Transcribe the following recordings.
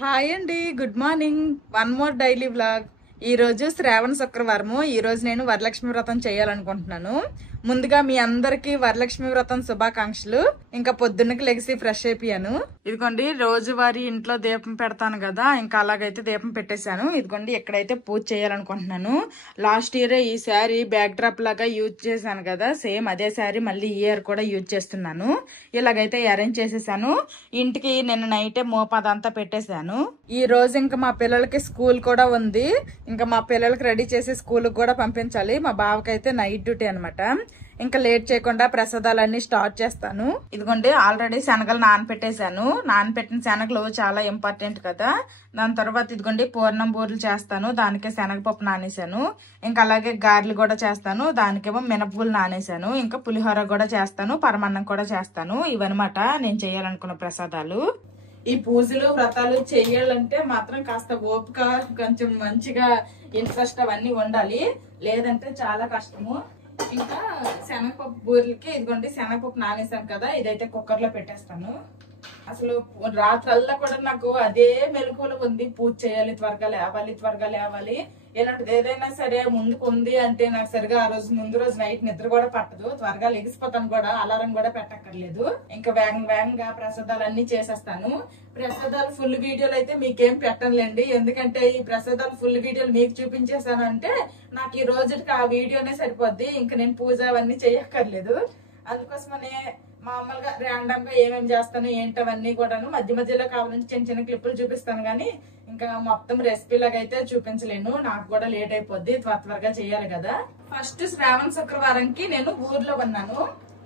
Hi అండి, good morning. One more daily vlog. ఈరోజు శ్రావణ శుక్రవారము. ఈరోజు నేను వరలక్ష్మి వ్రతం చేయాలనుకుంటున్నాను. ముందుగా మీ అందరికి వరలక్ష్మి వ్రతం శుభాకాంక్షలు. ఇంకా పొద్దున్నకి లెగిసి ఫ్రెష్ అయిపోయాను. ఇదిగోండి రోజువారీ ఇంట్లో దీపం పెడతాను కదా, ఇంకా అలాగైతే దీపం పెట్టేశాను. ఇదిగోండి ఎక్కడైతే పూజ చేయాలనుకుంటున్నాను. లాస్ట్ ఇయర్ ఈ శారీ బ్యాక్ డ్రాప్ లాగా యూజ్ చేశాను కదా, సేమ్ అదే శారీ మళ్ళీ ఈ ఇయర్ కూడా యూజ్ చేస్తున్నాను. ఇలాగైతే అరేంజ్ చేసేసాను. ఇంటికి నిన్న నైటే మోపదంతా పెట్టేశాను. ఈ రోజు ఇంకా మా పిల్లలకి స్కూల్ కూడా ఉంది. ఇంకా మా పిల్లలకి రెడీ చేసి స్కూల్కి కూడా పంపించాలి. మా బావకైతే నైట్ డ్యూటీ అనమాట. ఇంకా లేట్ చేయకుండా ప్రసాదాలన్నీ స్టార్ట్ చేస్తాను. ఇదిగోండి ఆల్రెడీ శనగలు నానపెట్టేశాను. నానపెట్టిన శనగలు చాలా ఇంపార్టెంట్ కదా. దాని తర్వాత ఇదిగోండి పూర్ణం బూరెలు చేస్తాను. దానికే శనగపప్పు నానేసాను. ఇంకా అలాగే గారెలు కూడా చేస్తాను. దానికేమో మినపగుళ్ళు నానేసాను. ఇంకా పులిహోర కూడా చేస్తాను, పరమాన్నం కూడా చేస్తాను. ఇవన్నమాట నేను చేయాలనుకున్న ప్రసాదాలు. ఈ పూజలు వ్రతాలు చెయ్యాలంటే మాత్రం కాస్త ఓపిక, కొంచెం మంచిగా ఇంట్రెస్ట్ అవన్నీ ఉండాలి. లేదంటే చాలా కష్టము. ఇంకా శనగపప్పు బూరెలకి ఇదిగోండి శనగపప్పు నానేసాను కదా, ఇదైతే కుక్కర్ లో పెట్టేస్తాను. అసలు రాత్రల్లా కూడా నాకు అదే మెలకువలు ఉంది. పూజ చేయాలి, త్వరగా లేవాలి, త్వరగా లేవాలి. ఇలాంటిది ఏదైనా సరే ముందుకు ఉంది అంటే నాకు సరిగా ఆ రోజు ముందు రోజు నైట్ నిద్ర కూడా పట్టదు. త్వరగా లెగిసిపోతాను కూడా, అలారం కూడా పెట్టక్కర్లేదు. ఇంకా వేగంగా ప్రసాదాలు అన్ని చేసేస్తాను. ప్రసాదాలు ఫుల్ వీడియోలు అయితే మీకేం పెట్టనులేండి, ఎందుకంటే ఈ ప్రసాదాలు ఫుల్ వీడియోలు మీకు చూపించేసాను అంటే నాకు ఈ రోజుకి ఆ వీడియోనే సరిపోద్ది. ఇంకా నేను పూజ అవన్నీ చేయక్కర్లేదు. అందుకోసమనే మామూలుగా ర్యాండమ్ గా ఏమేమి చేస్తాను ఏంటవన్నీ కూడాను మధ్య మధ్యలో కావాలంటే చిన్న చిన్న క్లిప్పులు చూపిస్తాను గానీ ఇంకా మొత్తం రెసిపీ లాగా అయితే చూపించలేను. నాకు కూడా లేట్ అయిపోద్ది, త్వరగా చేయాలి కదా. ఫస్ట్ శ్రావణ శుక్రవారంకి నేను ఊర్లో ఉన్నాను.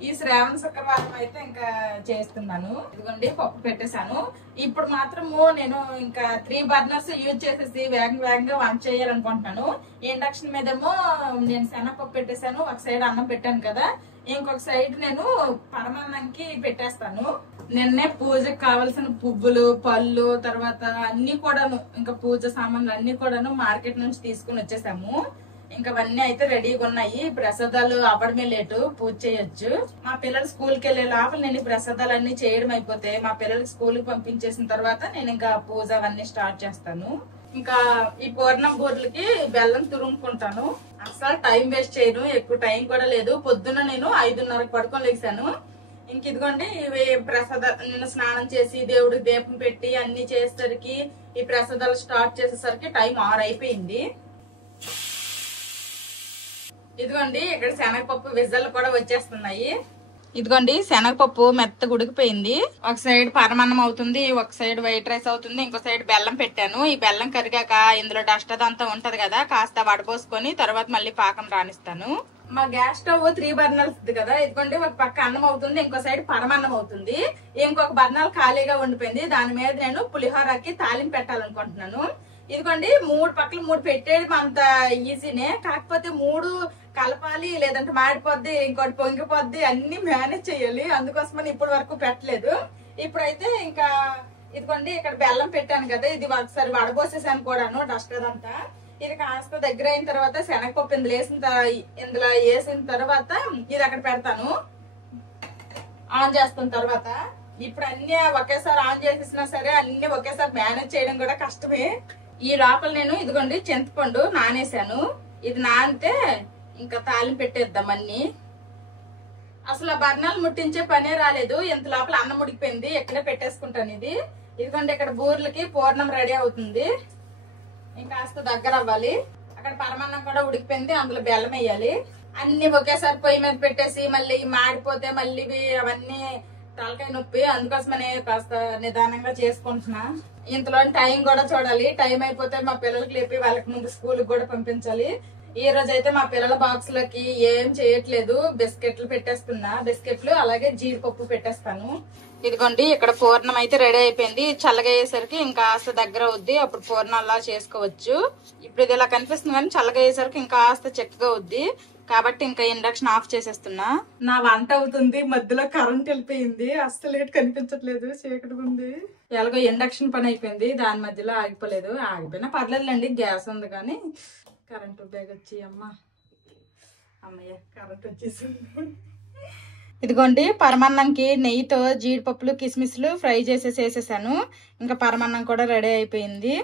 ఈ శ్రావణ శుక్రవారం అయితే ఇంకా చేస్తున్నాను. ఇదిగోండి పప్పు పెట్టేశాను. ఇప్పుడు మాత్రము నేను ఇంకా 3 బర్నర్స్ యూజ్ చేసేసి వేగంగా వంట చేయాలనుకుంటున్నాను. ఇండక్షన్ మీదేమో నేను శనగపప్పు పెట్టేశాను, ఒక సైడ్ అన్నం పెట్టాను కదా, ఇంకొక సైడ్ నేను పరమాన్నంకి పెట్టేస్తాను. నిన్నే పూజకు కావాల్సిన పువ్వులు, పళ్ళు, తర్వాత అన్ని కూడాను ఇంకా పూజ సామాన్లు అన్ని కూడాను మార్కెట్ నుంచి తీసుకుని వచ్చేసాము. ఇంకా అవన్నీ అయితే రెడీగా ఉన్నాయి. ప్రసాదాలు అవ్వడమే లేటు, పూజ చేయొచ్చు. మా పిల్లలు స్కూల్కి వెళ్లే లోపల నేను ఈ ప్రసాదాలు అన్ని చేయడం అయిపోతే మా పిల్లలకి స్కూల్కి పంపించేసిన తర్వాత నేను ఇంకా పూజ అవన్నీ స్టార్ట్ చేస్తాను. ఇంకా ఈ పూర్ణం బూరెలకి బెల్లం తురుముకుంటాను. అసలు టైం వేస్ట్ చేయను, ఎక్కువ టైం కూడా లేదు. పొద్దున్న నేను 5:30కి పడుకొని లేచాను. ఇంక ఇదిగోండి ఇవి ప్రసాదాలు నిన్న స్నానం చేసి దేవుడికి దీపం పెట్టి అన్ని చేసేసరికి ఈ ప్రసాదాలు స్టార్ట్ చేసేసరికి టైం 6 అయిపోయింది. ఇదిగోండి ఇక్కడ శనగపప్పు విజలు కూడా వచ్చేస్తున్నాయి. ఇదిగోండి శనగపప్పు మెత్తగా ఉడికిపోయింది. ఒక సైడ్ పరమాన్నం అవుతుంది, ఒక సైడ్ వైట్ రైస్ అవుతుంది, ఇంకో సైడ్ బెల్లం పెట్టాను. ఈ బెల్లం కరిగాక ఇందులో డస్ట్ అదంతా ఉంటది కదా, కాస్త వడపోసుకొని తర్వాత మళ్ళీ పాకం రానిస్తాను. మా గ్యాస్ స్టవ్ 3 బర్నర్స్ కదా. ఇదిగోండి ఒక పక్క అన్నం అవుతుంది, ఇంకో సైడ్ పరమాన్నం అవుతుంది, ఇంకొక బర్నర్ ఖాళీగా ఉండిపోయింది. దాని మీద నేను పులిహోరకి తాలింపు పెట్టాలనుకుంటున్నాను. ఇదిగోండి 3 పక్కలు 3 పెట్టేయడం అంత ఈజీనే, కాకపోతే 3 కలపాలి, లేదంటే మాడిపోద్ది, ఇంకోటి పొంగిపోద్ది, అన్ని మేనేజ్ చేయాలి. అందుకోసమని ఇప్పటి వరకు పెట్టలేదు. ఇప్పుడైతే ఇంకా ఇదిగోండి ఇక్కడ బెల్లం పెట్టాను కదా, ఇది ఒకసారి వడబోసేసాను కూడాను డస్ట్ అదంతా. ఇది కాస్త దగ్గర అయిన తర్వాత శనగపప్పు ఇందులో వేసిన తర్వాత ఇది అక్కడ పెడతాను, ఆన్ చేస్తున్న తర్వాత. ఇప్పుడు అన్ని ఒకేసారి ఆన్ చేసేసినా సరే అన్ని ఒకేసారి మేనేజ్ చేయడం కూడా కష్టమే. ఈ లోపల నేను ఇదిగోండి చింతపండు నానేసాను. ఇది నానితే ఇంకా తాలింపు పెట్టేద్దాం అన్ని. అసలు బర్ణాలు ముట్టించే పనే రాలేదు, ఇంత లోపల అన్నం ఉడికిపోయింది. ఎక్కడే పెట్టేసుకుంటాను ఇది. ఇదిగోండి ఇక్కడ బూరెలకి పూర్ణం రెడీ అవుతుంది, ఇంకాస్త దగ్గర అవ్వాలి. అక్కడ పరమాన్నం కూడా ఉడికిపోయింది, అందులో బెల్లం వేయాలి. అన్ని ఒకేసారి పొయ్యి మీద పెట్టేసి మళ్ళీ మాడిపోతే మళ్ళీ అవన్నీ తలకాయ నొప్పి. అందుకోసమనే కాస్త నిదానంగా చేసుకుంటున్నా. ఇంతలో టైం కూడా చూడాలి. టైం అయిపోతే మా పిల్లలకి లేపి వాళ్ళకి ముందు స్కూల్కి కూడా పంపించాలి. ఈ రోజు అయితే మా పిల్లల బాక్స్ లకి ఏం చేయట్లేదు, బిస్కెట్లు పెట్టేస్తున్నా. బిస్కెట్లు అలాగే జీడిపప్పు పెట్టేస్తాను. ఇదిగోండి ఇక్కడ పూర్ణం అయితే రెడీ అయిపోయింది. చల్లగా అయ్యేసరికి ఇంకా కాస్త దగ్గర అవుద్ది, అప్పుడు పూర్ణం అలా చేసుకోవచ్చు. ఇప్పుడు ఇది ఇలా కనిపిస్తుంది కానీ చల్లగా అయ్యేసరికి ఇంకా కాస్త చెక్కగా అవుద్ది కాబట్టి ఇంకా ఇండక్షన్ ఆఫ్ చేసేస్తున్నా. నా వంట అవుతుంది, మధ్యలో కరెంట్ వెళ్ళిపోయింది, అస్సలు లేట్ కనిపించట్లేదు, చీకటి ఉంది. ఎలాగో ఇండక్షన్ పని అయిపోయింది, దాని మధ్యలో ఆగిపోలేదు. ఆగిపోయినా పర్లేదులేండి, గ్యాస్ ఉంది. కానీ కరెంటు బ్యాగ్ వచ్చి అమ్మయ్య కరెంట్ వచ్చేసింది. ఇదిగోండి పరమాన్నంకి నెయ్యితో జీడిపప్పులు కిస్మిస్లు ఫ్రై చేసేసేసాను. ఇంకా పరమాన్నం కూడా రెడీ అయిపోయింది.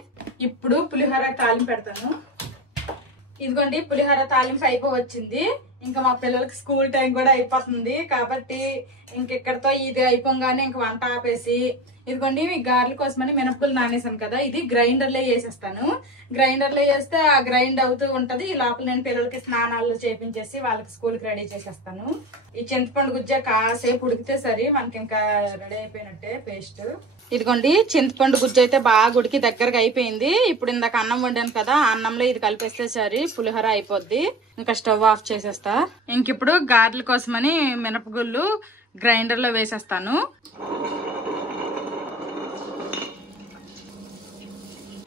ఇప్పుడు పులిహోర తాలింపు పెడతాను. ఇదిగోండి పులిహోర తాలింపు అయిపోవచ్చింది. ఇంకా మా పిల్లలకి స్కూల్ టైం కూడా అయిపోతుంది కాబట్టి ఇంకెక్కడితో ఇది అయిపోగానే ఇంక వంట ఆపేసి ఇదిగోండి గారెల కోసమని మినపగుళ్ళు నానేసాను కదా, ఇది గ్రైండర్లో వేసేస్తాను. గ్రైండర్లో వేస్తే ఆ గ్రైండ్ అవుతూ ఉంటది. ఈ లోపల నేను పిల్లలకి స్నానాలు చేపించేసి వాళ్ళకి స్కూల్కి రెడీ చేసేస్తాను. ఈ చింతపండు గుజ్జ కాసేపు ఉడికితే సరి, మనకి ఇంకా రెడీ అయిపోయినట్టే పేస్ట్. ఇదిగోండి చింతపండు గుజ్జు అయితే బాగా ఉడికి దగ్గరగా అయిపోయింది. ఇప్పుడు ఇందాక అన్నం వండాను కదా, ఆ అన్నంలో ఇది కలిపేస్తే సరి పులిహోర అయిపోద్ది. ఇంకా స్టవ్ ఆఫ్ చేసేస్తా. ఇంక ఇప్పుడు గారెల కోసమని మినపగుళ్ళు గ్రైండర్ లో వేసేస్తాను.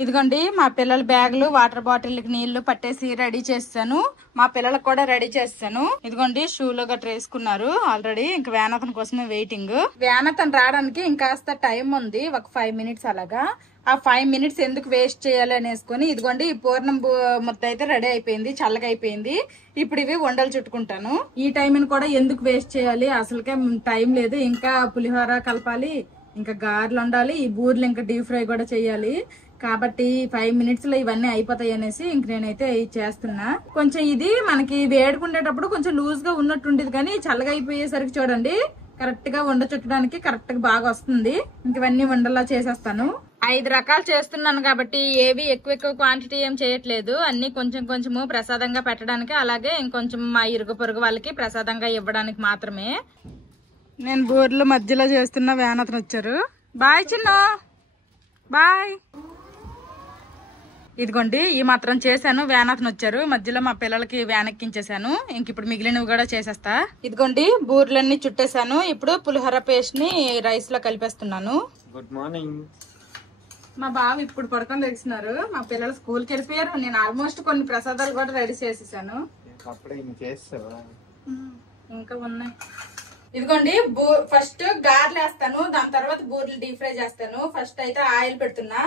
ఇదిగోండి మా పిల్లల బ్యాగులు వాటర్ బాటిల్ కి నీళ్లు పట్టేసి రెడీ చేస్తాను. మా పిల్లలకు కూడా రెడీ చేస్తాను. ఇదిగోండి షూలో గట్రా వేసుకున్నారు ఆల్రెడీ. ఇంకా వేనతన కోసమే వెయిటింగ్. వేనతను రావడానికి ఇంకాస్త టైం ఉంది, ఒక 5 minutes అలాగా. ఆ 5 minutes ఎందుకు వేస్ట్ చేయాలి అనేసుకొని ఇదిగోండి ఈ పూర్ణం మొత్తం అయితే రెడీ అయిపోయింది, చల్లగా అయిపోయింది. ఇప్పుడు ఇవి వండలు చుట్టుకుంటాను. ఈ టైంని కూడా ఎందుకు వేస్ట్ చేయాలి, అసలుకే టైం లేదు. ఇంకా పులిహోర కలపాలి, ఇంకా గారెలు వండాలి, ఈ బూరెలు ఇంకా డీప్ ఫ్రై కూడా చేయాలి. కాబట్టి 5 minutes లో ఇవన్నీ అయిపోతాయి అనేసి ఇంక నేనైతే చేస్తున్నా. కొంచెం ఇది మనకి వేడుకుండేటప్పుడు కొంచెం లూజ్ గా ఉన్నట్టుండేది, కానీ చల్లగా అయిపోయేసరికి చూడండి కరెక్ట్ గా వండ చుట్టడానికి కరెక్ట్ గా బాగా వస్తుంది. ఇంక ఇవన్నీ వండలా చేసేస్తాను. 5 రకాలు చేస్తున్నాను కాబట్టి ఏవి ఎక్కువ క్వాంటిటీ ఏం చేయట్లేదు. అన్ని కొంచెం కొంచెము ప్రసాదంగా పెట్టడానికి, అలాగే ఇంకొంచెం మా ఇరుగు పొరుగు వాళ్ళకి ప్రసాదంగా ఇవ్వడానికి మాత్రమే. నేను బూరెలు మధ్యలో చేస్తున్న వేనతను వచ్చారు. బాయ్ చిన్న బాయ్. ఇదిగోండి ఈ మాత్రం చేశాను, వేనతను వచ్చారు. మధ్యలో మా పిల్లలకి వ్యాన్ ఎక్కించేసాను. ఇంక ఇప్పుడు మిగిలినవి కూడా చేసేస్తా. ఇదిగోండి బూరెలన్నీ చుట్టేసాను. ఇప్పుడు పులిహోర పేస్ట్ ని రైస్ లో కలిపేస్తున్నాను. Good morning. మా బావ ఇప్పుడు పడుకొని తెచ్చినారు. మా పిల్లలు స్కూల్కి వెళ్ళిపోయారు. నేను ఆల్మోస్ట్ కొన్ని ప్రసాదాలు కూడా రెడీ చేసేసాను. ఇంకా ఉన్నాయి. ఇదిగోండి ఫస్ట్ గారెలు వేస్తాను, దాని తర్వాత బూరెలు డీప్ ఫ్రై చేస్తాను. ఫస్ట్ అయితే ఆయిల్ పెడుతున్నా.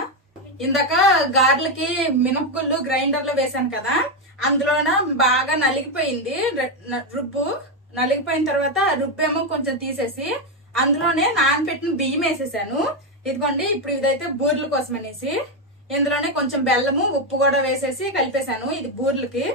ఇందాక గారెలకి మినపగుళ్ళు గ్రైండర్ లో వేసాను కదా, అందులోన బాగా నలిగిపోయింది రుబ్బు. నలిగిపోయిన తర్వాత రుబ్బేమో కొంచెం తీసేసి అందులోనే నానబెట్టిన బియ్యం వేసేసాను. ఇదిగోండి ఇప్పుడు ఇదైతే బూరెల కోసం అనేసి ఇందులోనే కొంచెం బెల్లము ఉప్పు కూడా వేసేసి కలిపేశాను. ఇది బూరెలకి.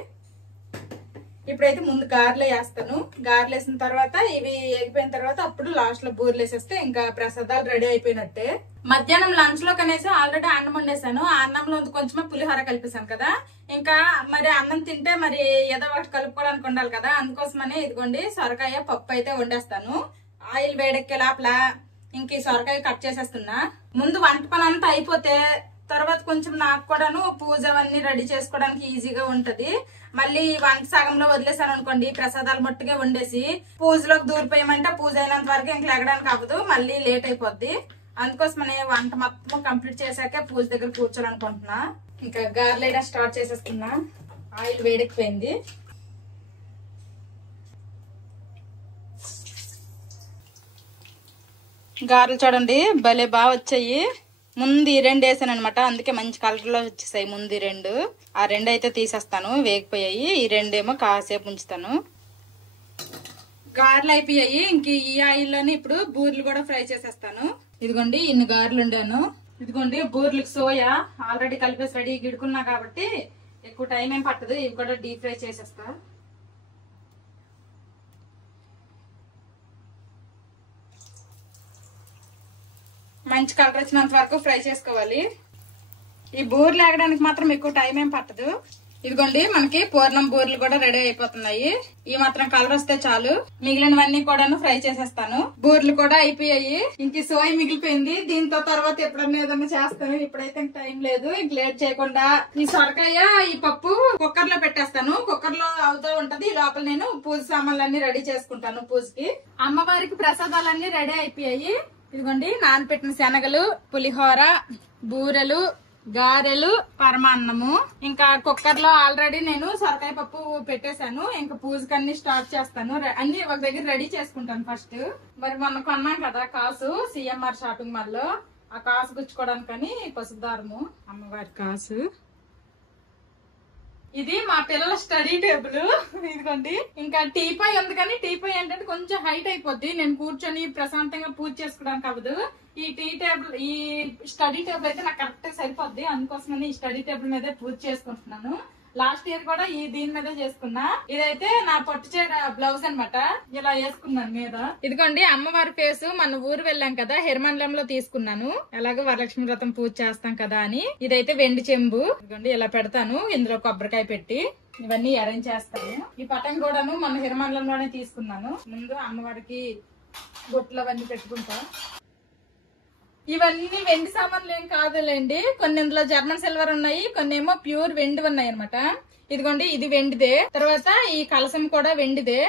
ఇప్పుడైతే ముందు గారెలు వేస్తాను. గారెలు వేసిన తర్వాత ఇవి ఎగిపోయిన తర్వాత అప్పుడు లాస్ట్ లో బూరెలు వేసేస్తే ఇంకా ప్రసాదాలు రెడీ అయిపోయినట్టే. మధ్యాహ్నం లంచ్ లో కనేసి ఆల్రెడీ అన్నం వండేసాను. ఆ అన్నంలో కొంచెమే పులిహోర కలిపేశాను కదా, ఇంకా మరి అన్నం తింటే మరి ఏదో ఒకటి కలుపుకోవడానికి ఉండాలి కదా, అందుకోసమనే ఇదిగోండి సొరకాయ పప్పు అయితే వండేస్తాను. ఆయిల్ వేడెక్కే లోపల ఇంక ఈ సొరకాయ కట్ చేసేస్తున్నా. ముందు వంట పని అంతా అయిపోతే తర్వాత కొంచెం నాకు కూడాను పూజ అవన్నీ రెడీ చేసుకోవడానికి ఈజీగా ఉంటది. మళ్ళీ వంట సగంలో వదిలేసాను అనుకోండి, ప్రసాదాలు మట్టుగా వండేసి పూజలోకి దూరిపోయామంటే పూజ అయినంత వరకు ఇంక లెగడానికి అవ్వదు, మళ్ళీ లేట్ అయిపోద్ది. అందుకోసమని వంట మొత్తం కంప్లీట్ చేశాకే పూజ దగ్గర కూర్చోాలనుకుంటున్నా. ఇంకా గారెలు వేయడం స్టార్ట్ చేసేస్తున్నా. ఆయిల్ వేడెక్కిపోయింది. గారెలు చూడండి భలే బాగా వచ్చాయి. ముందు ఈ 2 వేసాను అనమాట, అందుకే మంచి కలర్ లో వచ్చేసాయి. ముందు 2, ఆ 2 అయితే తీసేస్తాను, వేగిపోయాయి. ఈ 2 ఏమో కాసేపు ఉంచుతాను. గారెలు అయిపోయాయి. ఇంక ఈ ఆయిల్లోని ఇప్పుడు బూరెలు కూడా ఫ్రై చేసేస్తాను. ఇదిగోండి ఇన్ని గారెలు ఉండాను. ఇదిగోండి బూరెలకు సోయా ఆల్రెడీ కలిపేసి రెడీ గిడుకున్నా కాబట్టి ఎక్కువ టైం ఏం పట్టదు. ఇవి కూడా డీప్ ఫ్రై చేసేస్తా. మంచి కలర్ వచ్చినంత వరకు ఫ్రై చేసుకోవాలి. ఈ బూరెలు ఆగడానికి మాత్రం ఎక్కువ టైం ఏం పట్టదు. ఇదిగోండి మనకి పూర్ణం బూరెలు కూడా రెడీ అయిపోతున్నాయి. ఈ మాత్రం కలర్ వస్తే చాలు. మిగిలినవన్నీ కూడాను ఫ్రై చేసేస్తాను. బూరెలు కూడా అయిపోయాయి. ఇంక సోయ మిగిలిపోయింది. దీంతో తర్వాత ఎప్పుడన్నా ఏదన్నా చేస్తాను. ఇప్పుడైతే టైం లేదు. ఇంక లేట్ చేయకుండా ఈ సొరకాయ ఈ పప్పు కుక్కర్ లో పెట్టేస్తాను. కుక్కర్ లో అవుతూ ఉంటది. ఈ లోపల నేను పూజ సామాన్లన్నీ రెడీ చేసుకుంటాను. పూజకి అమ్మవారికి ప్రసాదాలన్నీ రెడీ అయిపోయాయి. ఇదిగోండి నానపెట్టిన శనగలు, పులిహోర, బూరెలు, గారెలు, పరమాన్నము. ఇంకా కుక్కర్ లో ఆల్రెడీ నేను సొరకాయ పప్పు పెట్టేశాను. ఇంకా పూజకన్నీ స్టార్ట్ చేస్తాను. అన్ని ఒక దగ్గర రెడీ చేసుకుంటాను ఫస్ట్. మరి మొన్న కొన్నాం కదా కాసు సిఎంఆర్ షాపింగ్ మాల్ లో, ఆ కాసు గుచ్చుకోవడానికని పసుపు దారము, అమ్మవారి కాసు. ఇది మా పిల్లల స్టడీ టేబుల్. ఇదిగోండి. ఇంకా టీపాయ్ ఉంది కానీ టీపాయ్ ఏంటంటే కొంచెం హైట్ అయిపోద్ది, నేను కూర్చొని ప్రశాంతంగా పూజ చేసుకోవడానికి అవ్వదు. ఈ ఈ స్టడీ టేబుల్ అయితే నాకు కరెక్ట్ సరిపోద్ది, అందుకోసమని ఈ స్టడీ టేబుల్ మీదే పూజ చేసుకుంటున్నాను. లాస్ట్ ఇయర్ కూడా దీని మీద చేసుకున్నా. ఇదైతే నా పట్టు చీర బ్లౌజ్ అనమాట, ఇలా వేసుకున్నాను మీద. ఇదిగోండి అమ్మవారి ఫేస్, మన ఊరు వెళ్ళాం కదా హిరమండలంలో తీసుకున్నాను. ఎలాగో వరలక్ష్మి వ్రతం పూజ చేస్తాం కదా అని. ఇదైతే వెండి చెంబు. ఇదిగోండి ఇలా పెడతాను, ఇందులో కొబ్బరికాయ పెట్టి ఇవన్నీ అరేంజ్ చేస్తాను. ఈ పటం కూడాను మన హిరమండలంలోనే తీసుకున్నాను. ముందు అమ్మవారికి బొట్లు అవన్నీ పెట్టుకుంటా. ఇవన్నీ వెండి సామాన్లు ఏం కాదులేండి, కొన్ని ఇందులో జర్మన్ సిల్వర్ ఉన్నాయి, కొన్ని ఏమో ప్యూర్ వెండి ఉన్నాయి అనమాట. ఇదిగోండి ఇది వెండిదే. తర్వాత ఈ కలసం కూడా వెండిదే.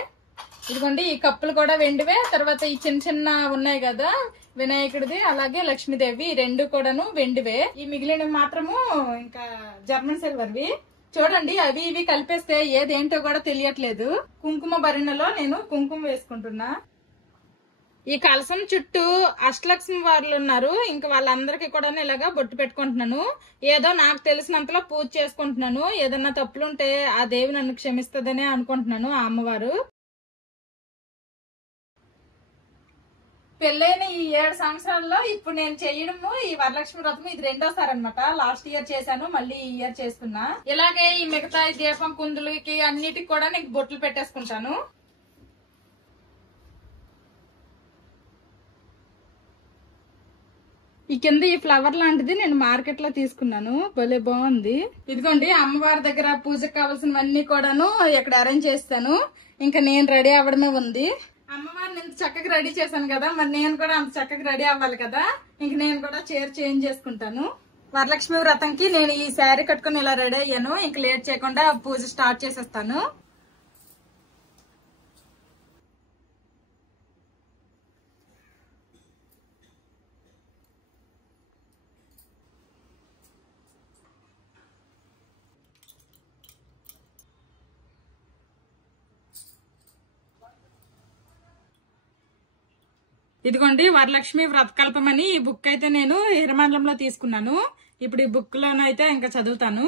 ఇదిగోండి ఈ కప్పులు కూడా వెండివే. తర్వాత ఈ చిన్న చిన్న ఉన్నాయి కదా వినాయకుడిది, అలాగే లక్ష్మీదేవి, రెండు కూడాను వెండివే. ఈ మిగిలినవి మాత్రము ఇంకా జర్మన్ సిల్వర్వి. చూడండి అవి ఇవి కలిపేస్తే ఏదేంటో కూడా తెలియట్లేదు. కుంకుమ భరిణలో నేను కుంకుమ వేసుకుంటున్నా. ఈ కలసం చుట్టూ అష్టలక్ష్మి వారులు ఉన్నారు, ఇంకా వాళ్ళందరికీ కూడా ఇలాగా బొట్టు పెట్టుకుంటున్నాను. ఏదో నాకు తెలిసినంతలో పూజ చేసుకుంటున్నాను. ఏదన్నా తప్పులుంటే ఆ దేవి నన్ను క్షమిస్తుందనే అనుకుంటున్నాను, ఆ అమ్మవారు. పెళ్ళైన ఈ 7 సంవత్సరాల్లో ఇప్పుడు నేను చేయడము ఈ వరలక్ష్మి వ్రతం ఇది రెండోసారి అనమాట. లాస్ట్ ఇయర్ చేశాను, మళ్ళీ ఈ ఇయర్ చేసుకున్నా. ఇలాగే ఈ మిగతా దీపం కుందులకి అన్నిటికి కూడా నేను బొట్లు పెట్టేసుకుంటాను. ఈ కింద ఈ ఫ్లవర్ లాంటిది నేను మార్కెట్ లో తీసుకున్నాను, భలే బాగుంది. ఇదిగోండి అమ్మవారి దగ్గర పూజకు కావాల్సినవన్నీ కూడాను ఇక్కడ అరేంజ్ చేస్తాను. ఇంకా నేను రెడీ అవ్వడమే ఉంది. అమ్మవారిని ఇంత చక్కగా రెడీ చేశాను కదా, మరి నేను కూడా అంత చక్కగా రెడీ అవ్వాలి కదా. ఇంక నేను కూడా చీర చేంజ్ చేసుకుంటాను. వరలక్ష్మి వ్రతంకి నేను ఈ శారీ కట్టుకుని ఇలా రెడీ అయ్యాను. ఇంక లేట్ చేయకుండా పూజ స్టార్ట్ చేసేస్తాను. ఇదిగోండి వరలక్ష్మి వ్రతకల్పం అని ఈ బుక్ అయితే నేను హిరమండలంలో తీసుకున్నాను. ఇప్పుడు ఈ బుక్ లోనైతే ఇంకా చదువుతాను.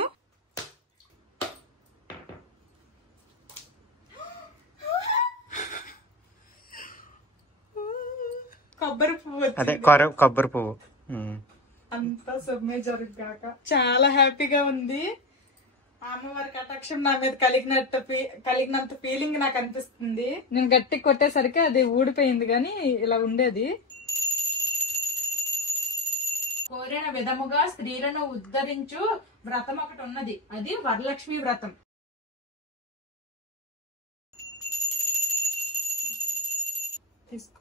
కొబ్బరి పువ్వు, అదే కొబ్బరి పువ్వు. అంతా సొమ్మే జరుగుగాక. చాలా హ్యాపీగా ఉంది. అమ్మవారి కటాక్షం నా మీద కలిగినంత ఫీలింగ్ నాకు అనిపిస్తుంది. నేను గట్టి కొట్టేసరికి అది ఊడిపోయింది కానీ ఇలా ఉండేది. కోరిన విధముగా స్త్రీలను ఉద్ధరించు వ్రతం ఒకటి ఉన్నది, అది వరలక్ష్మి వ్రతం. తీసుకో,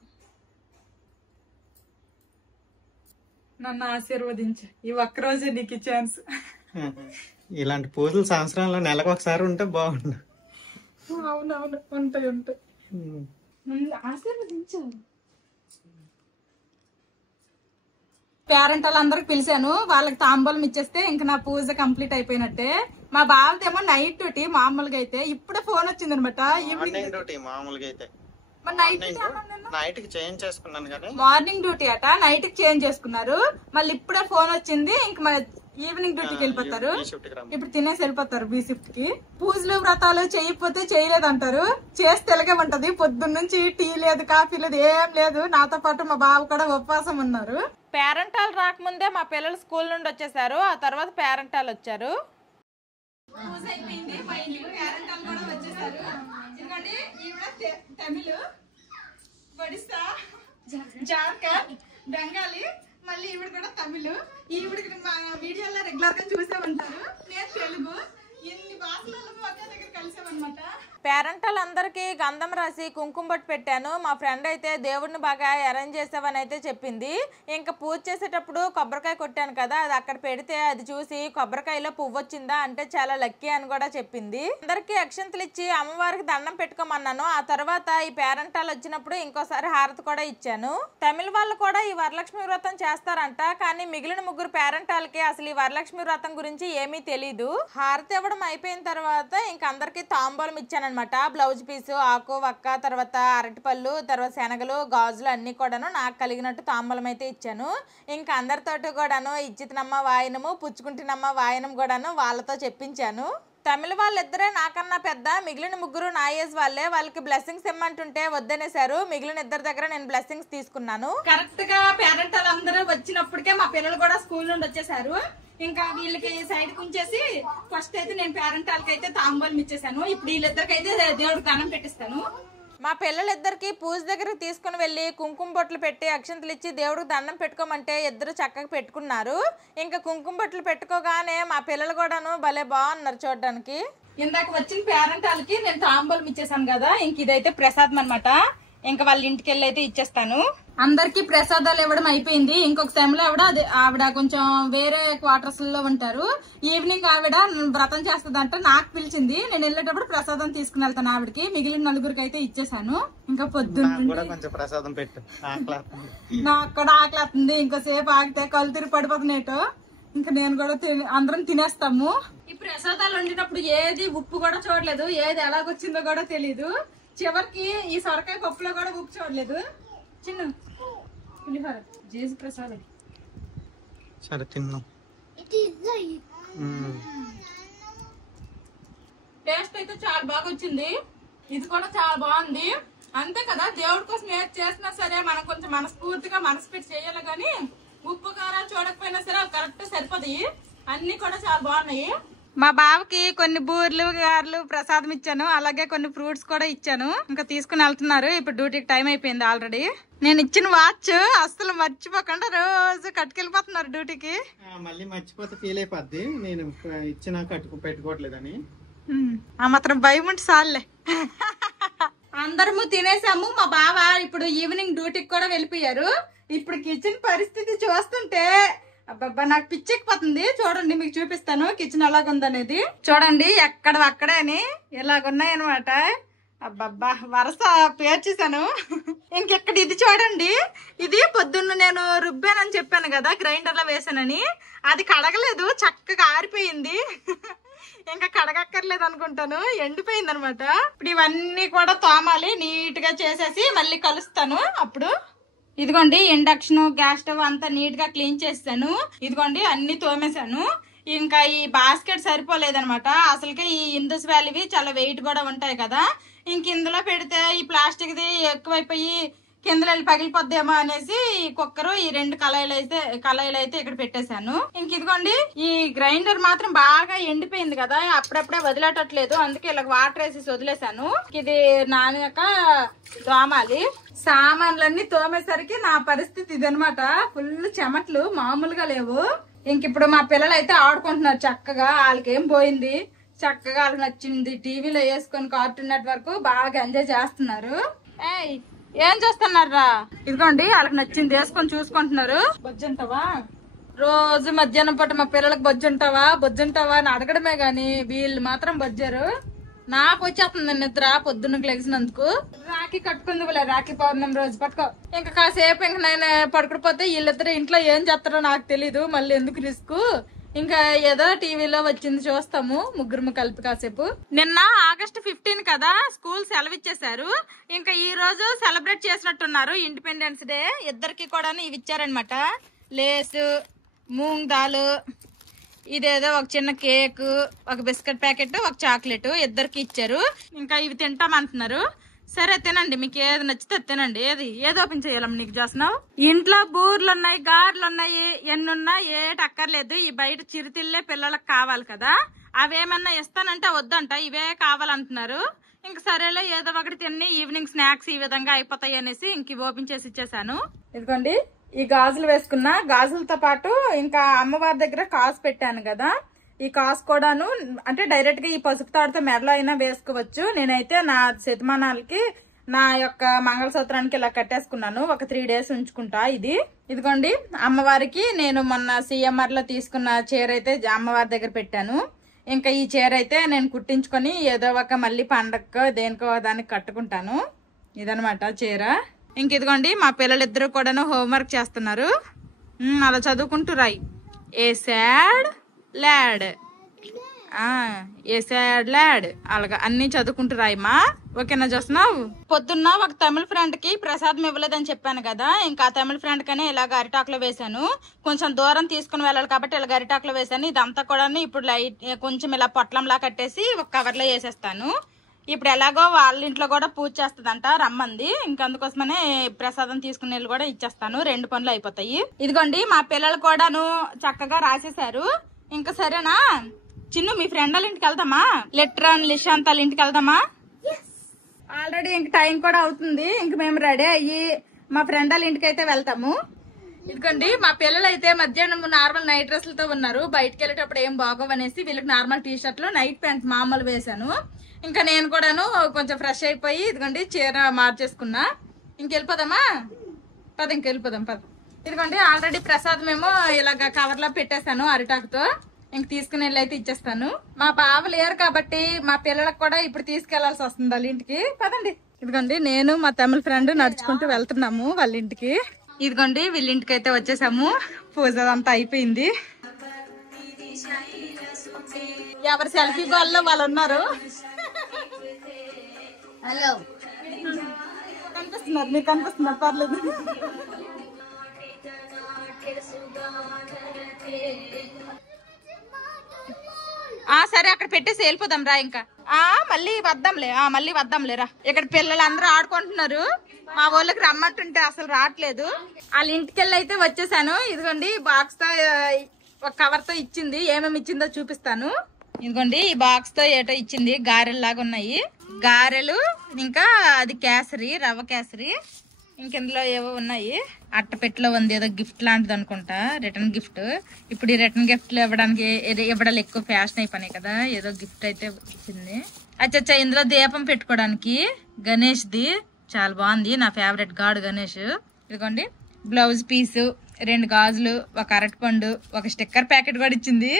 నన్ను ఆశీర్వదించు. ఈ ఒక్కరోజే నీకు ఛాన్స్. ఇలాంటి పూజలు సంవత్సరంలో నెలకు ఒకసారి ఉంటే బాగుండు. అవునవును, ఉంటాయి ఉంటాయి. ఆశీర్వదించు. పేరెంట్ వాళ్ళందరికి పిలిచాను, వాళ్ళకి తాంబూలం ఇచ్చేస్తే ఇంకా నా పూజ కంప్లీట్ అయిపోయినట్టే. మా బావదేమో నైట్ డ్యూటీ, మామూలుగా అయితే ఇప్పుడే ఫోన్ వచ్చింది అనమాట. ఈవినింగ్ డ్యూటీ మామూలుగా అయితే నైట్ కి చేంజ్ చేసుకున్నాను కానీ మార్నింగ్ డ్యూటీ అట, నైట్ కి చేంజ్ చేసుకున్నారు. మళ్ళీ ఇప్పుడే ఫోన్ వచ్చింది, ఇంకా ఈవినింగ్ డ్యూటీకి వెళ్ళిపోతారు. ఇప్పుడు తినేసి వెళ్ళిపోతారు బి షిఫ్ట్ కి. పూజలు వ్రతాలు చేయకపోతే చేయలేదంటారు, చేస్తే తెలగే ఉంటది. పొద్దున్న నుంచి టీ లేదు, కాఫీ లేదు, ఏం లేదు. నాతో పాటు మా బావ కూడా ఉపవాసం ఉన్నారు. పేరెంటాలు రాకముందే మా పిల్లలు స్కూల్ నుండి వచ్చేసారు, ఆ తర్వాత పేరెంటాలు వచ్చారు. పూజ అయిపోయింది, మా ఇంటికి పేరెంటాలు కూడా వచ్చేసారు. ఎందుకంటే ఈవిడ తమిళ, ఒడిస్సా, జార్ఖండ్, బెంగాలీ, మళ్ళీ ఈవిడ కూడా తమిళ. ఈవిడికి మా వీడియోలో రెగ్యులర్ గా చూసే ఉంటారు. నేను తెలుగు. ఇన్ని భాషలలో ఒకే దగ్గర కలిసామన్నమాట. పేరెంటాలందరికీ గంధం రాసి కుంకుమ బొట్టు పెట్టాను. మా ఫ్రెండ్ అయితే దేవుడిని బాగా అరేంజ్ చేసావని అయితే చెప్పింది. ఇంకా పూజ చేసేటప్పుడు కొబ్బరికాయ కొట్టాను కదా, అది అక్కడ పెడితే అది చూసి కొబ్బరికాయలో పువ్వు వచ్చిందా అంటే చాలా లక్కీ అని కూడా చెప్పింది. అందరికీ అక్షంతలు ఇచ్చి అమ్మవారికి దండం పెట్టుకోమన్నాను. ఆ తర్వాత ఈ పేరెంటాలు వచ్చినప్పుడు ఇంకోసారి హారతి కూడా ఇచ్చాను. తమిళ వాళ్ళు కూడా ఈ వరలక్ష్మి వ్రతం చేస్తారంట, కానీ మిగిలిన 3 పేరెంటాలకి అసలు ఈ వరలక్ష్మి వ్రతం గురించి ఏమీ తెలీదు. హారతి ఇవ్వడం అయిపోయిన తర్వాత ఇంక అందరికి తాంబూలం ఇచ్చాను అనమాట. బ్లౌజ్ పీసు, ఆకు వక్క, తర్వాత అరటిపళ్ళు, తర్వాత శనగలు, గాజులు అన్ని కూడాను నాకు కలిగినట్టు తాంబూలం అయితే ఇచ్చాను. ఇంకా అందరితోటి కూడాను ఇచ్చితనమ్మ వాయనము, పుచ్చుకుంటున్నమ్మ వాయనం కూడాను వాళ్ళతో చెప్పించాను. తమిళ వాళ్ళిద్దరే నాకన్నా పెద్ద, మిగిలిన ముగ్గురు నా ఏజ్ వాళ్ళే. వాళ్ళకి బ్లెస్సింగ్స్ ఇమ్మంటుంటే వద్దనేసారు. మిగిలిన ఇద్దరి దగ్గర నేను బ్లెస్సింగ్స్ తీసుకున్నాను. కరెక్ట్ గా పేరెంట్ అందరూ వచ్చినప్పటికే మా పిల్లలు కూడా స్కూల్ నుండి వచ్చేసారు. ఇంకా వీళ్ళకి సైడ్ కుంచేసి ఫస్ట్ అయితే నేను పేరెంట్ వాళ్ళకైతే తాంబూలం ఇచ్చేసాను. ఇప్పుడు వీళ్ళిద్దరికైతే దేవుడికి దండం పెట్టిస్తాను. మా పిల్లలిద్దరికి పూజ దగ్గరికి తీసుకుని వెళ్ళి కుంకుమ బొట్లు పెట్టి అక్షంతలు ఇచ్చి దేవుడికి దండం పెట్టుకోమంటే ఇద్దరు చక్కగా పెట్టుకున్నారు. ఇంకా కుంకుమ బొట్లు పెట్టుకోగానే మా పిల్లలు కూడాను భలే బాగున్నారు చూడడానికి. ఇందాక వచ్చిన పేరెంట్ వాళ్ళకి నేను తాంబూలం ఇచ్చేసాను కదా, ఇంక ఇదైతే ప్రసాదం అనమాట. ఇంకా వాళ్ళ ఇంటికి వెళ్ళి అయితే ఇచ్చేస్తాను. అందరికి ప్రసాదాలు ఇవ్వడం అయిపోయింది. ఇంకొక సెమ్లో ఆవిడ కొంచెం వేరే క్వార్టర్స్ లో ఉంటారు. ఈవినింగ్ ఆవిడ వ్రతం చేస్తుందంట, నాకు పిలిచింది. నేను వెళ్ళేటప్పుడు ప్రసాదం తీసుకుని వెళ్తాను ఆవిడకి. మిగిలిన నలుగురికి అయితే ఇచ్చేసాను. ఇంకా పొద్దున్న ప్రసాదం పెట్టు, నాకు కూడా ఆకలి అవుతుంది. ఇంకోసేపు ఆగితే కళ్ళు తిరిగి పడిపోతున్నాయిటో. ఇంకా నేను కూడా అందరం తినేస్తాము. ఈ ప్రసాదాలు వండినప్పుడు ఏది ఉప్పు కూడా చూడలేదు, ఏది ఎలాగొచ్చిందో కూడా తెలీదు. చివరికి ఈ సొరకాయ పప్పులో కూడా ఉప్పు చూడలేదు. చిన్న పులిహోర జేసు ప్రసాదం. సరే తిన్నాం. టేస్ట్ అయితే చాలా బాగా వచ్చింది. ఇది కూడా చాలా బాగుంది. అంతే కదా, దేవుడి కోసం ఏది చేసినా సరే మనం కొంచెం మనస్ఫూర్తిగా మనసు పెట్టి చేయాలి. కానీ ఉప్పు కారాలు చూడకపోయినా సరే కరెక్ట్ సరిపోతాయి. అన్ని కూడా చాలా బాగున్నాయి. మా బావకి కొన్ని బూర్లు గారెలు ప్రసాదం ఇచ్చాను, అలాగే కొన్ని ఫ్రూట్స్ కూడా ఇచ్చాను. ఇంకా తీసుకుని వెళ్తున్నారు. ఇప్పుడు డ్యూటీకి టైం అయిపోయింది ఆల్రెడీ. నేను ఇచ్చిన వాచ్ అస్సలు మర్చిపోకుండా రోజు కట్టుకెళ్ళిపోతున్నారు డ్యూటీకి. మళ్ళీ మర్చిపోతే ఫీల్ అయిపోద్ది, నేను ఇచ్చిన పెట్టుకోవట్లేదని. ఆ మాత్రం భయం ఉంటే చాలులే. అందరము తినేసాము. మా బావ ఇప్పుడు ఈవినింగ్ డ్యూటీకి కూడా వెళ్ళిపోయారు. ఇప్పుడు కిచెన్ పరిస్థితి చూస్తుంటే అబ్బబ్బా నాకు పిచ్చెక్కిపోతుంది. చూడండి, మీకు చూపిస్తాను కిచెన్ ఎలాగుందనేది. చూడండి, ఎక్కడ అక్కడే అని ఎలాగున్నాయనమాట. అబ్బబ్బా వరుస పేర్చేసాను. ఇంకెక్కడ ఇది చూడండి, ఇది పొద్దున్న నేను రుబ్బానని చెప్పాను కదా, గ్రైండర్ లో వేసానని. అది కడగలేదు, చక్కగా ఆరిపోయింది. ఇంకా కడగక్కర్లేదు అనుకుంటాను, ఎండిపోయింది అనమాట. ఇప్పుడు ఇవన్నీ కూడా తోమాలి, నీట్ గా చేసేసి మళ్ళీ కలుస్తాను అప్పుడు. ఇదిగోండి, ఇండక్షన్ గ్యాస్ స్టవ్ అంతా నీట్ గా క్లీన్ చేస్తాను. ఇదిగోండి అన్ని తోమేశాను. ఇంకా ఈ బాస్కెట్ సరిపోలేదనమాట. అసలుకే ఈ ఇండస్ వ్యాలీవి చాలా వెయిట్ కూడా ఉంటాయి కదా, ఇంక ఇందులో పెడితే ఈ ప్లాస్టిక్ ది ఎక్కువైపోయి కిందలో వెళ్ళి పగిలిపోద్దేమో అనేసి ఈ కుక్కరు ఈ రెండు కళాయిలు అయితే ఇక్కడ పెట్టేశాను. ఇంక ఇదిగోండి, ఈ గ్రైండర్ మాత్రం బాగా ఎండిపోయింది కదా, అప్పుడప్పుడే వదిలేటట్లేదు. అందుకే ఇలా వాటర్ వేసి వదిలేశాను. ఇది నానక తోమాలి. సామాన్లన్నీ తోమేసరికి నా పరిస్థితి ఇదనమాట. ఫుల్ చెమట్లు మామూలుగా లేవు. ఇంక ఇప్పుడు మా పిల్లలు అయితే ఆడుకుంటున్నారు చక్కగా. వాళ్ళకేం పోయింది, చక్కగా వాళ్ళకి నచ్చింది టీవీలో వేసుకొని కార్టూన్ నెట్వర్క్ బాగా ఎంజాయ్ చేస్తున్నారు. ఏం చేస్తున్నారా? ఇదిగోండి, వాళ్ళకి నచ్చింది వేసుకొని చూసుకుంటున్నారు. బొజ్జుంటావా? రోజు మధ్యాహ్నం పూట మా పిల్లలకు బొజ్జుంటావా అని అడగడమే గాని వీళ్ళు మాత్రం బొజ్జారు. నాకు వచ్చేస్తుంది నిద్ర పొద్దున్నకు లెగిసినందుకు. రాఖీ కట్టుకుంది, రాఖీ పౌర్ణమి రోజు పట్టుకో. ఇంకా కాసేపు ఇంక నేను పడుకుడిపోతే వీళ్ళిద్దరు ఇంట్లో ఏం చేస్తారో నాకు తెలీదు. మళ్ళీ ఎందుకు రిస్క్. ఇంకా ఏదో టీవీలో వచ్చింది చూస్తాము ముగ్గురు కలిపి కాసేపు. నిన్న ఆగస్టు 15 కదా, స్కూల్ సెలవు ఇచ్చేసారు. ఇంకా ఈ రోజు సెలబ్రేట్ చేసినట్టున్నారు ఇండిపెండెన్స్ డే. ఇద్దరికి కూడా ఇవి ఇచ్చారనమాట, లేసు, మూంగ్ దాలు, ఇదేదో ఒక చిన్న కేక్, ఒక బిస్కెట్ ప్యాకెట్, ఒక చాక్లెట్ ఇద్దరికి ఇచ్చారు. ఇంకా ఇవి తింటామంటున్నారు. సరే తినండి, మీకు ఏది నచ్చితే తినండి. ఏది ఓపెన్ చేయాలమ్మ నీకు చేస్తున్నావు? ఇంట్లో బూర్లు ఉన్నాయి, గారెలు ఉన్నాయి, ఎన్నున్నా ఏటి అక్కర్లేదు. ఈ బయట చిరుతిల్లే పిల్లలకు కావాలి కదా, అవేమన్నా ఇస్తానంటే వద్దంట, ఇవే కావాలంటున్నారు. ఇంక సరేలే ఏదో ఒకటి తిని ఈవినింగ్ స్నాక్స్ ఈ విధంగా అయిపోతాయి అనేసి ఇంక ఓపెన్ చేసి ఇచ్చేసాను. ఇదిగోండి, ఈ గాజులు వేసుకున్నా. గాజులతో పాటు ఇంకా అమ్మవారి దగ్గర కాసు పెట్టాను కదా, ఈ కాసు కూడాను అంటే డైరెక్ట్ గా ఈ పసుపు తాడుతో మెడలో అయినా వేసుకోవచ్చు. నేనైతే నా శతమానాలకి నా యొక్క మంగళసూత్రానికి ఇలా కట్టేసుకున్నాను. ఒక 3 days ఉంచుకుంటా. ఇదిగోండి, అమ్మవారికి నేను మొన్న సిఎంఆర్ లో తీసుకున్న చీర అయితే అమ్మవారి దగ్గర పెట్టాను. ఇంకా ఈ చీర అయితే నేను కుట్టించుకొని ఏదో ఒక మళ్ళీ పండగకో దేనికో దానికి కట్టుకుంటాను. ఇదనమాట చీర. ఇంక ఇదిగోండి, మా పిల్లలిద్దరూ కూడాను హోంవర్క్ చేస్తున్నారు. అలా చదువుకుంటూ రాయి. ఏ సాడ్ లాడ్ ఏసాడ్ అలాగా అన్ని చదువుకుంటూ రాయమ్మా. ఓకేనా చూస్తున్నావు? పొద్దున్న ఒక తమిళ ఫ్రెండ్ కి ప్రసాదం ఇవ్వలేదని చెప్పాను కదా, ఇంకా తమిళ ఫ్రెండ్ కనే ఇలాగ అరిటాకులో వేసాను. కొంచెం దూరం తీసుకుని వెళ్ళాలి కాబట్టి ఇలాగ అరిటాకులో వేసాను. ఇదంతా కూడా ఇప్పుడు లైట్ కొంచెం ఇలా పొట్లంలా కట్టేసి ఒక కవర్ లో వేసేస్తాను. ఇప్పుడు ఎలాగో వాళ్ళ ఇంట్లో కూడా పూజ చేస్తుందంట, రమ్మంది. ఇంకా అందుకోసమనే ప్రసాదం తీసుకుని వెళ్ళి కూడా ఇచ్చేస్తాను. 2 పనులు అయిపోతాయి. ఇదిగోండి మా పిల్లలు కూడాను చక్కగా రాసేసారు. ఇంకా సరేనా చిన్ను, మీ ఫ్రెండ్ వాళ్ళ ఇంటికి వెళ్దామా? లిట్రన్ లిషాంత్ వాళ్ళ ఇంటికి వెళ్దామా? ఆల్రెడీ ఇంక టైం కూడా అవుతుంది. ఇంక మేము రెడీ అయ్యి మా ఫ్రెండ్ వాళ్ళ ఇంటికి అయితే వెళ్తాము. ఇదిగోండి మా పిల్లలు అయితే మధ్యాహ్నం నార్మల్ నైట్ డ్రెస్లతో ఉన్నారు. బయటకు వెళ్ళేటప్పుడు ఏం బాగోవనేసి వీళ్ళకి నార్మల్ టీ షర్ట్లు నైట్ ప్యాంట్ మామూలు వేసాను. ఇంకా నేను కూడాను కొంచెం ఫ్రెష్ అయిపోయి ఇదిగోండి చీర మార్చేసుకున్నా. ఇంకెళ్ళిపోదామా? పద ఇంకెళ్ళిపోదాం పద. ఇదిగోండి ఆల్రెడీ ప్రసాదం ఏమో ఇలాగ కవర్ లో పెట్టేశాను అరిటాకుతో. ఇంక తీసుకుని వెళ్ళి అయితే ఇచ్చేస్తాను. మా బావ లేరు కాబట్టి మా పిల్లలకు కూడా ఇప్పుడు తీసుకెళ్లాల్సి వస్తుంది వాళ్ళ ఇంటికి. పదండి. ఇదిగోండి నేను మా తమిళ ఫ్రెండ్ నడుచుకుంటూ వెళ్తున్నాము వాళ్ళ ఇంటికి. ఇదిగోండి వీళ్ళ ఇంటికి అయితే వచ్చేసాము. పూజ అంతా అయిపోయింది. ఎవరి సెల్ఫీ గోల్లో వాళ్ళు ఉన్నారు. హలో కనిపిస్తున్నారు, మీరు కనిపిస్తున్నారు, పర్లేదు. సరే అక్కడ పెట్టేసి వెళ్ళిపోదాం రా. ఇంకా మళ్ళీ వద్దాంలేరా. ఇక్కడ పిల్లలు అందరూ ఆడుకుంటున్నారు. మా వాళ్ళకి రమ్మంటుంటే అసలు రావట్లేదు. వాళ్ళ ఇంటికి వెళ్ళి అయితే వచ్చేసాను. ఇదిగోండి బాక్స్ తో ఒక కవర్ తో ఇచ్చింది. ఏమేమి ఇచ్చిందో చూపిస్తాను. ఇదిగోండి ఈ బాక్స్ తో ఏటో ఇచ్చింది. గారెలు లాగా ఉన్నాయి. గారెలు ఇంకా అది కేసరి, రవ్వ కేసరి. ఇంకెందులో ఏవో ఉన్నాయి. అట్టపెట్టలో ఉంది ఏదో గిఫ్ట్ లాంటిది అనుకుంటా, రిటర్న్ గిఫ్ట్. ఇప్పుడు ఈ రిటర్న్ గిఫ్ట్లు ఇవ్వడాలు ఎక్కువ ఫ్యాషన్ అయిపోయినాయి కదా. ఏదో గిఫ్ట్ అయితే ఇచ్చింది. అచ్చచ్చా ఇందులో దీపం పెట్టుకోవడానికి గణేష్ ది చాలా బాగుంది. నా ఫేవరెట్ గాడ్ గణేష్. ఇదిగోండి బ్లౌజ్ పీసు, 2 గాజులు, ఒక అరటిపండు, ఒక స్టిక్కర్ ప్యాకెట్ కూడా ఇచ్చింది.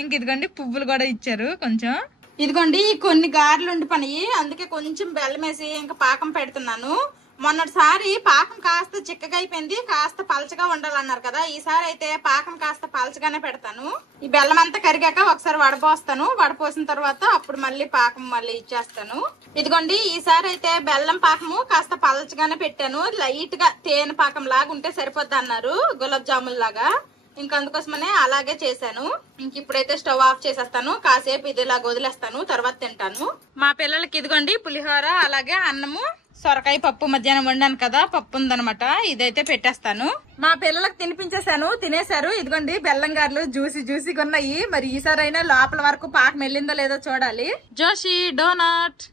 ఇంక ఇదిగోండి పువ్వులు కూడా ఇచ్చారు కొంచెం. ఇదిగోండి కొన్ని గారెలు ఉండిపోయి అందుకే కొంచెం బెల్లం వేసి ఇంకా పాకం పెడుతున్నాను. మొన్నటిసారి పాకం కాస్త చిక్కగా అయిపోయింది, కాస్త పలచగా ఉండాలన్నారు కదా. ఈసారి అయితే పాకం కాస్త పలచగానే పెడతాను. ఈ బెల్లం అంతా కరిగాక ఒకసారి వడపోస్తాను. వడపోసిన తర్వాత అప్పుడు మళ్ళీ పాకం మళ్ళీ ఇచ్చేస్తాను. ఇదిగోండి ఈసారి అయితే బెల్లం పాకము కాస్త పలచగానే పెట్టాను. లైట్ గా తేనె పాకం లాగా ఉంటే సరిపోద్ది అన్నారు, గులాబ్ జామున్ లాగా. ఇంక అందుకోసమనే అలాగే చేశాను. ఇంక ఇప్పుడైతే స్టవ్ ఆఫ్ చేసేస్తాను. కాసేపు ఇది ఇలా వదిలేస్తాను, తర్వాత తింటాను. మా పిల్లలకి ఇదిగోండి పులిహోర అలాగే అన్నము, సొరకాయ పప్పు మధ్యాహ్నం వండాను కదా, పప్పు ఉందనమాట. ఇదైతే పెట్టేస్తాను. మా పిల్లలకు తినిపించేశాను, తినేశారు. ఇదిగోండి బెల్లం గారెలు జ్యూసీగా ఉన్నాయి. మరి ఈసారి అయినా లోపల వరకు పాకం వెళ్ళిందో లేదో చూడాలి. జోషి డోనట్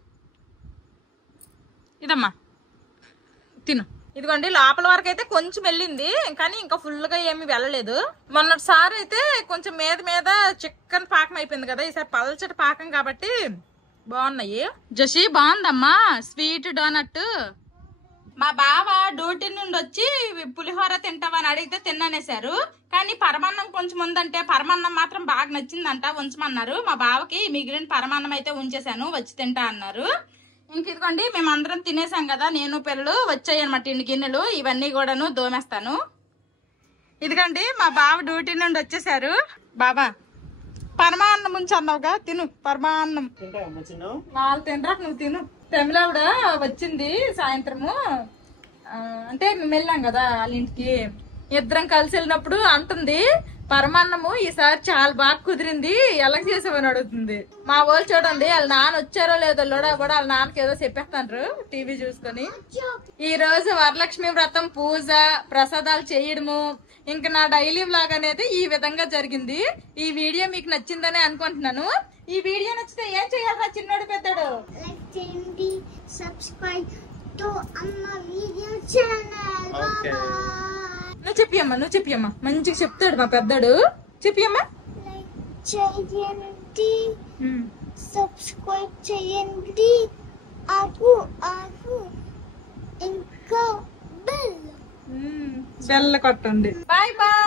ఇదమ్మా తిను. ఇదిగోండి లోపల వరకు అయితే కొంచెం వెళ్ళింది, కానీ ఇంకా ఫుల్ గా ఏమి వెళ్ళలేదు. మొన్నటిసారి అయితే కొంచెం మీద చికెన్ పాకం అయిపోయింది కదా. ఈసారి పల్చటి పాకం కాబట్టి బాగున్నాయి. జోషి బాగుందమ్మా స్వీట్ డోనట్. మా బావ డ్యూటీ నుండి వచ్చి పులిహోర తింటావని అడిగితే తిన్ననేశారు. కానీ పరమాన్నం కొంచెం ఉందంటే పరమాన్నం మాత్రం బాగా నచ్చిందంట, ఉంచమన్నారు. మా బావకి మిగిలిన పరమాన్నం అయితే ఉంచేశాను, వచ్చి తింటా అన్నారు. ఇంక ఇదిగోండి మేమందరం తినేసాం కదా, నేను పిల్లలు వచ్చాయి అనమాట. ఇన్ని గిన్నెలు ఇవన్నీ కూడాను దోమేస్తాను. ఇదిగోండి మా బావ డ్యూటీ నుండి వచ్చేసారు. బాబా పరమాన్నం ఉంచి అన్నావుగా, తిను పరమాన్నం. వాళ్ళు తినరా, నువ్వు తిను. తమిళావిడ వచ్చింది సాయంత్రము. అంటే మేము వెళ్ళాం కదా వాళ్ళ ఇంటికి, ఇద్దరం కలిసి వెళ్ళినప్పుడు అంటుంది పరమాన్నము ఈసారి చాలా బాగా కుదిరింది, ఎలా చేసామని అడుగుతుంది. మా వాళ్ళు చూడండి వాళ్ళ నాన్న వచ్చారో లేదో కూడా వాళ్ళ నాన్నకి ఏదో చెప్పేస్తాను టీవీ చూసుకొని. ఈ రోజు వరలక్ష్మి వ్రతం పూజ ప్రసాదాలు చేయడము ఇంకా నా డైలీ వ్లాగ్ అనేది ఈ విధంగా జరిగింది. ఈ వీడియో మీకు నచ్చిందని అనుకుంటున్నాను. ఈ వీడియో నచ్చితే ఏం చేయాలి చిన్నోడు పెద్దోడు? లైక్ చేయండి, సబ్స్క్రైబ్ టు అమ్మ వీడియో ఛానల్. నువ్వు చెప్పియమ్మా మంచిగా చెప్తాడు మా పెద్దోడు. చెప్పియమ్మా. లైక్ చేయండి, సబ్స్క్రైబ్ చేయండి, ఆకు ఇంకా బెల్ కొట్టండి. Bye bye.